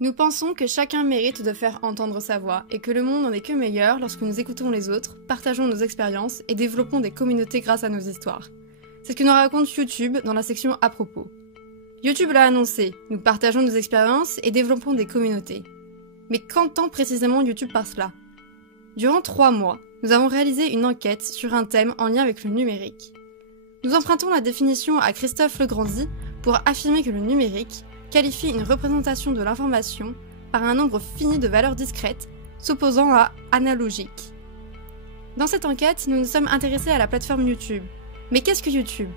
Nous pensons que chacun mérite de faire entendre sa voix et que le monde n'en est que meilleur lorsque nous écoutons les autres, partageons nos expériences et développons des communautés grâce à nos histoires. C'est ce que nous raconte YouTube dans la section à propos. YouTube l'a annoncé, nous partageons nos expériences et développons des communautés. Mais qu'entend précisément YouTube par cela ? Durant 3 mois, nous avons réalisé une enquête sur un thème en lien avec le numérique. Nous empruntons la définition à Christophe Legrandy pour affirmer que le numérique qualifie une représentation de l'information par un nombre fini de valeurs discrètes, s'opposant à analogique. Dans cette enquête, nous nous sommes intéressés à la plateforme YouTube. Mais qu'est-ce que YouTube ?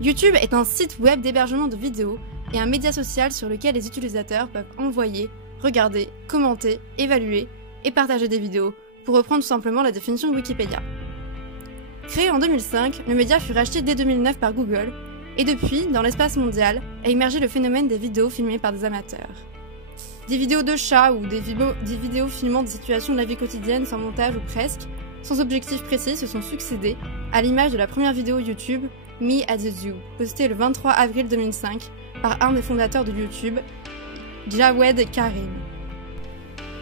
YouTube est un site web d'hébergement de vidéos et un média social sur lequel les utilisateurs peuvent envoyer, regarder, commenter, évaluer et partager des vidéos, pour reprendre tout simplement la définition de Wikipédia. Créé en 2005, le média fut racheté dès 2009 par Google, et depuis, dans l'espace mondial, a émergé le phénomène des vidéos filmées par des amateurs. Des vidéos de chats ou des vidéos filmant des situations de la vie quotidienne sans montage ou presque, sans objectif précis, se sont succédés à l'image de la première vidéo YouTube, Me at the Zoo, postée le 23 avril 2005 par un des fondateurs de YouTube, Jawed Karim.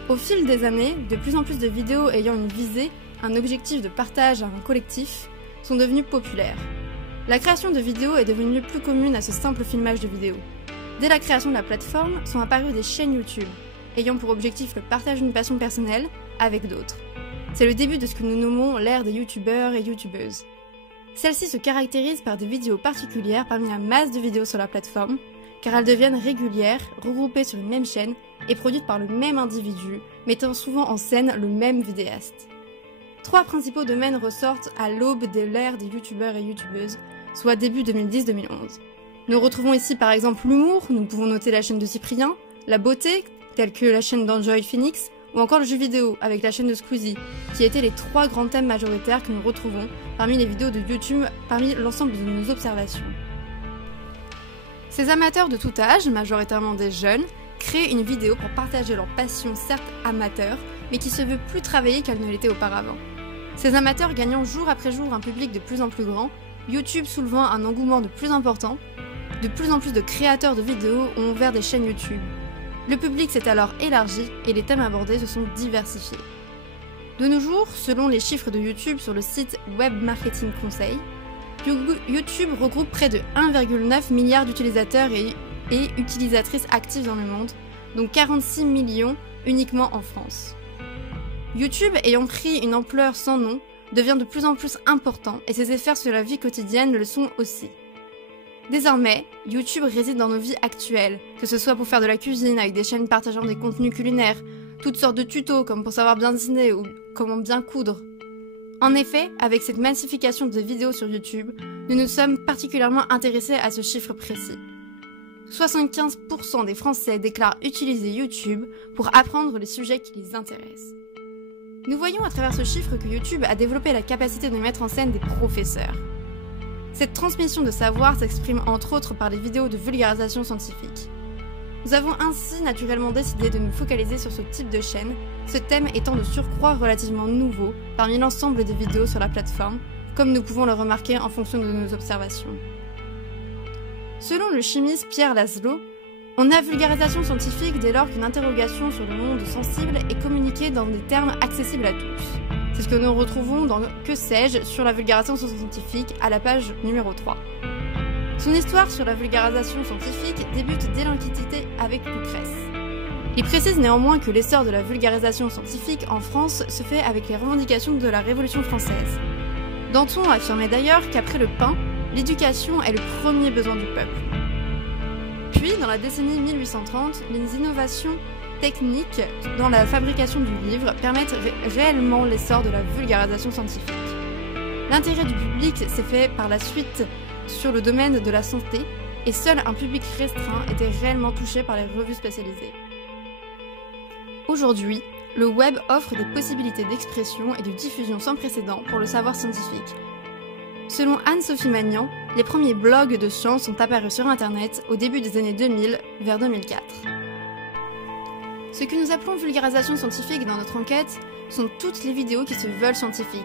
Au fil des années, de plus en plus de vidéos ayant une visée, un objectif de partage à un collectif, sont devenues populaires. La création de vidéos est devenue plus commune à ce simple filmage de vidéos. Dès la création de la plateforme, sont apparues des chaînes YouTube, ayant pour objectif le partage d'une passion personnelle avec d'autres. C'est le début de ce que nous nommons l'ère des youtubeurs et youtubeuses. Celles-ci se caractérisent par des vidéos particulières parmi la masse de vidéos sur la plateforme, car elles deviennent régulières, regroupées sur une même chaîne et produites par le même individu, mettant souvent en scène le même vidéaste. 3 principaux domaines ressortent à l'aube de l'ère des youtubeurs et youtubeuses, soit début 2010-2011. Nous retrouvons ici par exemple l'humour, nous pouvons noter la chaîne de Cyprien, la beauté, telle que la chaîne d'Enjoy Phoenix, ou encore le jeu vidéo, avec la chaîne de Squeezie, qui étaient les 3 grands thèmes majoritaires que nous retrouvons parmi les vidéos de YouTube, parmi l'ensemble de nos observations. Ces amateurs de tout âge, majoritairement des jeunes, créent une vidéo pour partager leur passion certes amateur, mais qui se veut plus travaillée qu'elle ne l'était auparavant. Ces amateurs gagnant jour après jour un public de plus en plus grand, YouTube soulevant un engouement de plus important, de plus en plus de créateurs de vidéos ont ouvert des chaînes YouTube. Le public s'est alors élargi et les thèmes abordés se sont diversifiés. De nos jours, selon les chiffres de YouTube sur le site Web Marketing Conseil, YouTube regroupe près de 1,9 milliard d'utilisateurs et utilisatrices actives dans le monde, dont 46 millions uniquement en France. YouTube, ayant pris une ampleur sans nom, devient de plus en plus important et ses effets sur la vie quotidienne le sont aussi. Désormais, YouTube réside dans nos vies actuelles, que ce soit pour faire de la cuisine avec des chaînes partageant des contenus culinaires, toutes sortes de tutos comme pour savoir bien dessiner ou comment bien coudre. En effet, avec cette massification de vidéos sur YouTube, nous nous sommes particulièrement intéressés à ce chiffre précis. 75% des Français déclarent utiliser YouTube pour apprendre les sujets qui les intéressent. Nous voyons à travers ce chiffre que YouTube a développé la capacité de mettre en scène des professeurs. Cette transmission de savoir s'exprime entre autres par les vidéos de vulgarisation scientifique. Nous avons ainsi naturellement décidé de nous focaliser sur ce type de chaîne, ce thème étant de surcroît relativement nouveau parmi l'ensemble des vidéos sur la plateforme, comme nous pouvons le remarquer en fonction de nos observations. Selon le chimiste Pierre Laszlo, on a vulgarisation scientifique dès lors qu'une interrogation sur le monde sensible est communiquée dans des termes accessibles à tous. C'est ce que nous retrouvons dans Que sais-je sur la vulgarisation scientifique à la page numéro 3. Son histoire sur la vulgarisation scientifique débute dès l'Antiquité avec Lucrèce. Il précise néanmoins que l'essor de la vulgarisation scientifique en France se fait avec les revendications de la Révolution française. Danton affirmait d'ailleurs qu'après le pain, l'éducation est le premier besoin du peuple. Puis, dans la décennie 1830, les innovations techniques dans la fabrication du livre permettent réellement l'essor de la vulgarisation scientifique. L'intérêt du public s'est fait par la suite sur le domaine de la santé et seul un public restreint était réellement touché par les revues spécialisées. Aujourd'hui, le web offre des possibilités d'expression et de diffusion sans précédent pour le savoir scientifique. Selon Anne-Sophie Magnan, les premiers blogs de sciences sont apparus sur Internet au début des années 2000, vers 2004. Ce que nous appelons vulgarisation scientifique dans notre enquête sont toutes les vidéos qui se veulent scientifiques,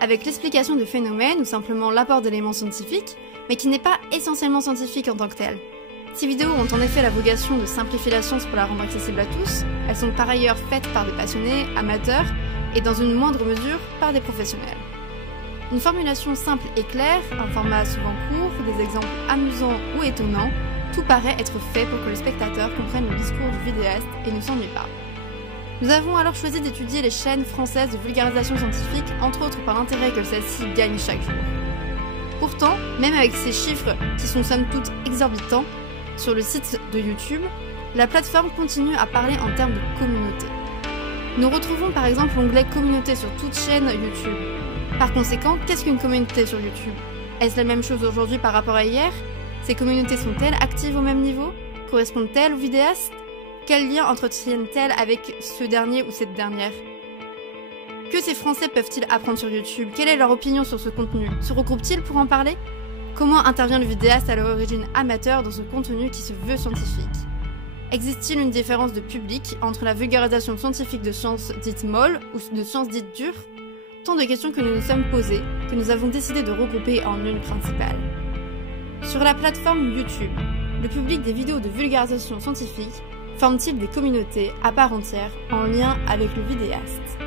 avec l'explication de phénomènes ou simplement l'apport d'éléments scientifiques, mais qui n'est pas essentiellement scientifique en tant que tel. Ces vidéos ont en effet la vocation de simplifier la science pour la rendre accessible à tous. Elles sont par ailleurs faites par des passionnés, amateurs, et dans une moindre mesure par des professionnels. Une formulation simple et claire, un format souvent court, des exemples amusants ou étonnants, tout paraît être fait pour que le spectateur comprenne le discours du vidéaste et ne s'ennuie pas. Nous avons alors choisi d'étudier les chaînes françaises de vulgarisation scientifique, entre autres par l'intérêt que celles-ci gagnent chaque jour. Pourtant, même avec ces chiffres qui sont somme toute exorbitants, sur le site de YouTube, la plateforme continue à parler en termes de communauté. Nous retrouvons par exemple l'onglet communauté sur toute chaîne YouTube. Par conséquent, qu'est-ce qu'une communauté sur YouTube? Est-ce la même chose aujourd'hui par rapport à hier? Ces communautés sont-elles actives au même niveau? Correspondent-elles aux vidéastes? Quels liens entretiennent-elles avec ce dernier ou cette dernière? Que ces Français peuvent-ils apprendre sur YouTube? Quelle est leur opinion sur ce contenu? Se regroupent-ils pour en parler? Comment intervient le vidéaste à l'origine amateur dans ce contenu qui se veut scientifique? Existe-t-il une différence de public entre la vulgarisation scientifique de sciences dites molles ou de sciences dites dures? Tant de questions que nous nous sommes posées, que nous avons décidé de regrouper en une principale. Sur la plateforme YouTube, le public des vidéos de vulgarisation scientifique forme-t-il des communautés à part entière en lien avec le vidéaste?